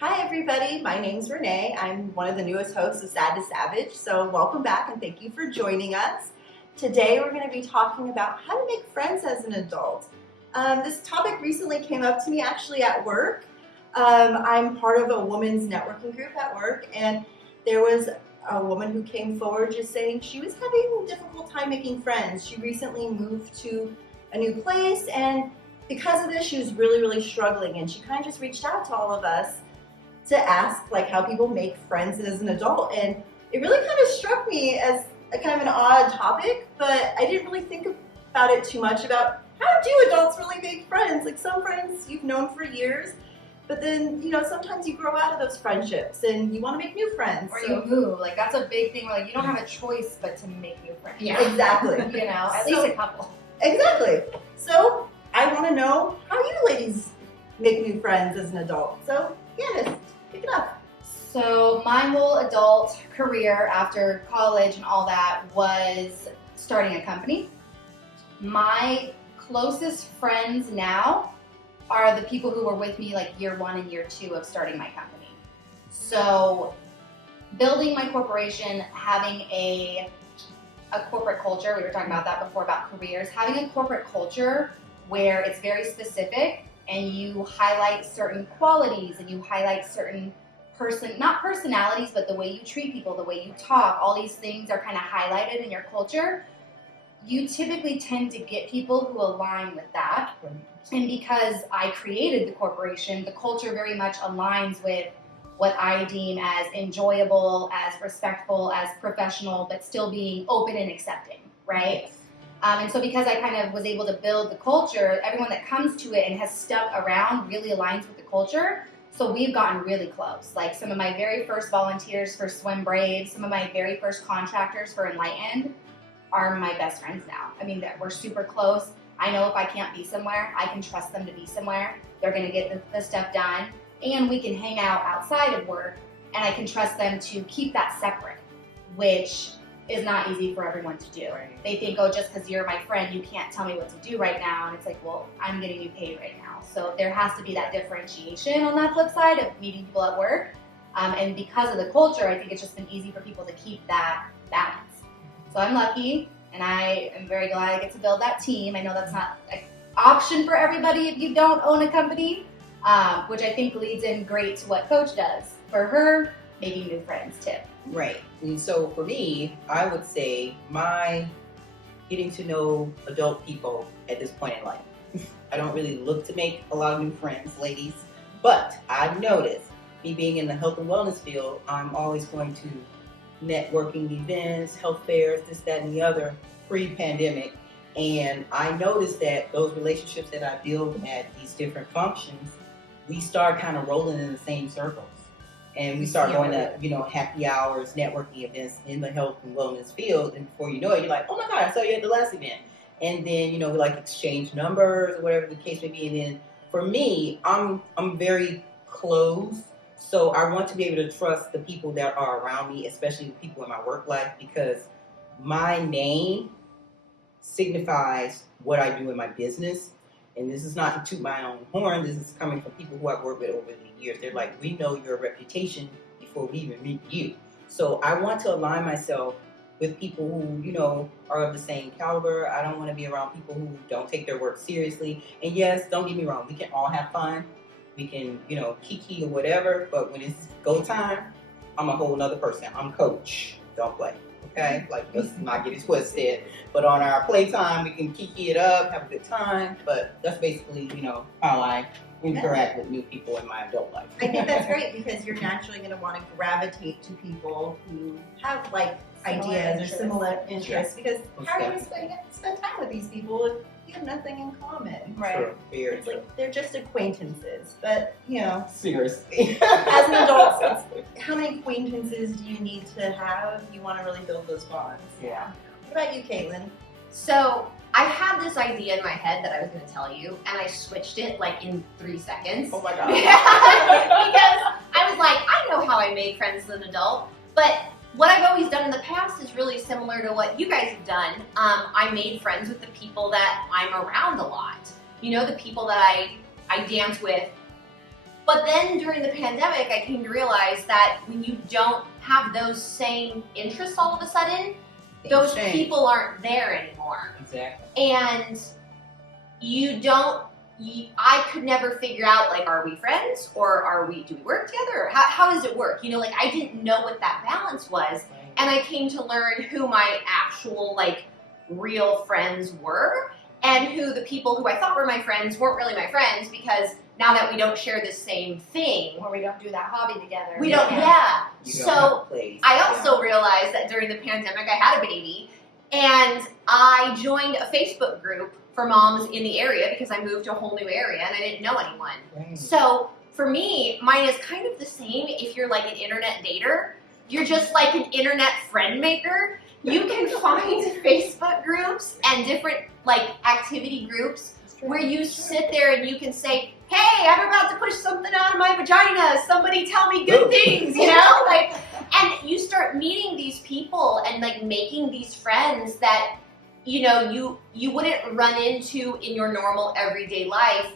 Hi everybody, my name's Renee. I'm one of the newest hosts of Sad to Savage, so welcome back and thank you for joining us. Today we're going to be talking about how to make friends as an adult. This topic recently came up to me actually at work. I'm part of a women's networking group at work, and there was a woman who came forward just saying she was having a difficult time making friends. She recently moved to a new place, and because of this she was really struggling, and she kind of just reached out to all of us to ask like how people make friends as an adult, and it really kind of struck me as a kind of an odd topic, but I didn't really think about it too much about how do adults really make friends. Like some friends you've known for years, but then sometimes you grow out of those friendships and you want to make new friends. Or you move, like that's a big thing. Like you don't have a choice but to make new friends. Yeah, exactly. At least a couple. Exactly. So I want to know how you ladies make new friends as an adult. So Candace, pick it up. So my whole adult career after college and all that was starting a company. My closest friends now are the people who were with me like year 1 and year 2 of starting my company. So building my corporation, having a corporate culture, we were talking about that before about careers, having a corporate culture where it's very specific and you highlight certain qualities and you highlight certain not personalities, but the way you treat people, the way you talk, all these things are kind of highlighted in your culture. You typically tend to get people who align with that. And because I created the corporation, the culture very much aligns with what I deem as enjoyable, as respectful, as professional, but still being open and accepting, right? And so because I kind of was able to build the culture, everyone that comes to it and has stuck around really aligns with the culture. So we've gotten really close. Like some of my very first volunteers for Swim Brave, some of my very first contractors for Enlightened are my best friends now. I mean, we're super close. I know if I can't be somewhere, I can trust them to be somewhere. They're going to get the stuff done. And we can hang out outside of work, and I can trust them to keep that separate, which is not easy for everyone to do. Right. They think, oh, just because you're my friend, you can't tell me what to do right now. And it's like, well, I'm getting you paid right now. So there has to be that differentiation on that flip side of meeting people at work. And because of the culture, I think it's just been easy for people to keep that balance. So I'm lucky, and I am very glad I get to build that team. I know that's not an option for everybody if you don't own a company, which I think leads in great to what Coach does for her, making new friends tip. Right. And so for me, I would say my getting to know adult people at this point in life. I don't really look to make a lot of new friends, ladies, but I've noticed, me being in the health and wellness field, I'm always going to networking events, health fairs, this, that, and the other, pre-pandemic. And I noticed that those relationships that I build at these different functions, we start kind of rolling in the same circles. And we start going to, happy hours, networking events in the health and wellness field. And before you know it, you're like, oh my God, I saw you at the last event. And then, we like exchange numbers or whatever the case may be. And then for me, I'm very close. So I want to be able to trust the people that are around me, especially the people in my work life, because my name signifies what I do in my business. And this is not to toot my own horn. This is coming from people who I've worked with over the years. They're like, we know your reputation before we even meet you. So I want to align myself with people who, are of the same caliber. I don't want to be around people who don't take their work seriously. And yes, don't get me wrong. We can all have fun. We can, kiki or whatever. But when it's go time, I'm a whole nother person. I'm Coach. Don't play. Okay? Like, let's not get it twisted. But on our playtime, we can kiki it up, have a good time. But that's basically, how I interact with new people in my adult life. I think that's great because you're naturally going to want to gravitate to people who have ideas or similar interests. Because how are you going to spend time with these people if you have nothing in common? Right. It's like they're just acquaintances. But seriously, as an adult, how many acquaintances do you need to have if you want to really build those bonds? Yeah. What about you, Caitlin? So I had this idea in my head that I was going to tell you, and I switched it in 3 seconds. Oh my God. Because I was like, I know how I make friends as an adult, but what I've always done in the past is really similar to what you guys have done. I made friends with the people that I'm around a lot. The people that I dance with. But then during the pandemic, I came to realize that when you don't have those same interests all of a sudden, those change. people aren't there anymore. Exactly. And I could never figure out, like, are we friends or do we work together? Or how does it work? You know, like, I didn't know what that balance was. And I came to learn who my actual, like, real friends were and who the people who I thought were my friends weren't really my friends, because now that we don't share the same thing, Or we don't do that hobby together. we don't, You don't So have a place. I also realized that during the pandemic I had a baby, and I joined a Facebook group for moms in the area because I moved to a whole new area and I didn't know anyone. Right. So for me, mine is kind of the same. If you're like an internet dater, you're just like an internet friend maker. You can find Facebook groups and different like activity groups where you sit there and you can say, hey, I'm about to push something out of my vagina. Somebody tell me good things, you know? Like, and you start meeting these people and like making these friends that, you know, you wouldn't run into in your normal everyday life,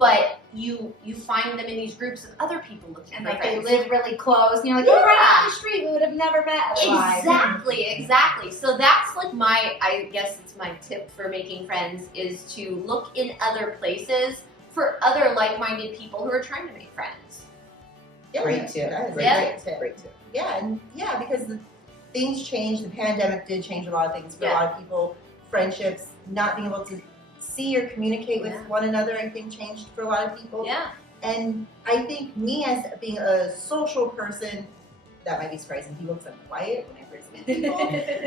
but you find them in these groups of other people looking And for like friends. they live really close. And you're like, you're right on the street. We would have never met otherwise. Exactly. So that's like I guess it's my tip for making friends is to look in other places for other like-minded people who are trying to make friends. Yeah, Great tip. that is a Yeah. great tip. Great tip. Yeah, and because things changed. The pandemic did change a lot of things for a Yeah. lot of people. Friendships, not being able to see or communicate with Yeah. one another, I think changed for a lot of people. Yeah. And I think me as being a social person, that might be surprising to people because I'm quiet when I first meet people,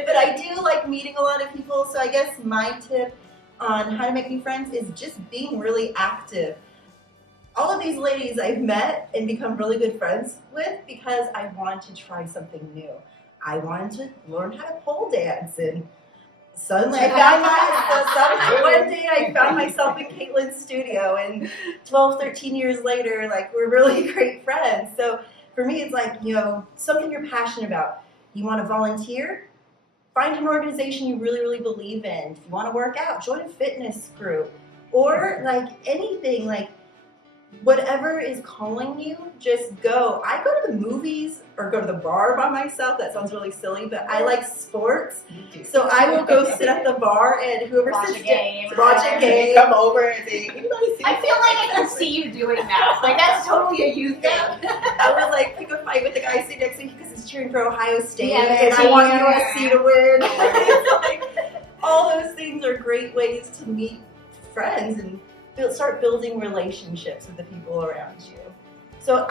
but I do like meeting a lot of people. So I guess my tip on how to make new friends is just being really active. All of these ladies I've met and become really good friends with because I wanted to try something new. I wanted to learn how to pole dance, and suddenly one day I found myself in Caitlin's studio, and 12, 13 years later, like, we're really great friends. So for me, it's like, you know, something you're passionate about. You want to volunteer? Find an organization you really, really believe in. If you want to work out, join a fitness group. Or like anything, like whatever is calling you, just go. I go to the movies or go to the bar by myself. That sounds really silly, but I like sports. So I will go sit at the bar and whoever Watch sits a game. watch a game. Come over and say, anybody see I feel like I can see you doing that. Like, that's totally a you thing. I would like pick a fight with the guy sitting next to me because he's cheering for Ohio State, Yeah, and I want yeah. USC to win. It's like, all those things are great ways to meet friends and start building relationships with the people around you. So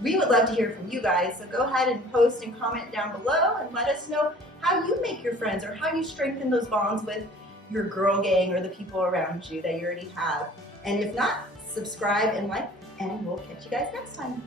we would love to hear from you guys. So go ahead and post and comment down below and let us know how you make your friends or how you strengthen those bonds with your girl gang or the people around you that you already have. And if not, subscribe and like, and we'll catch you guys next time.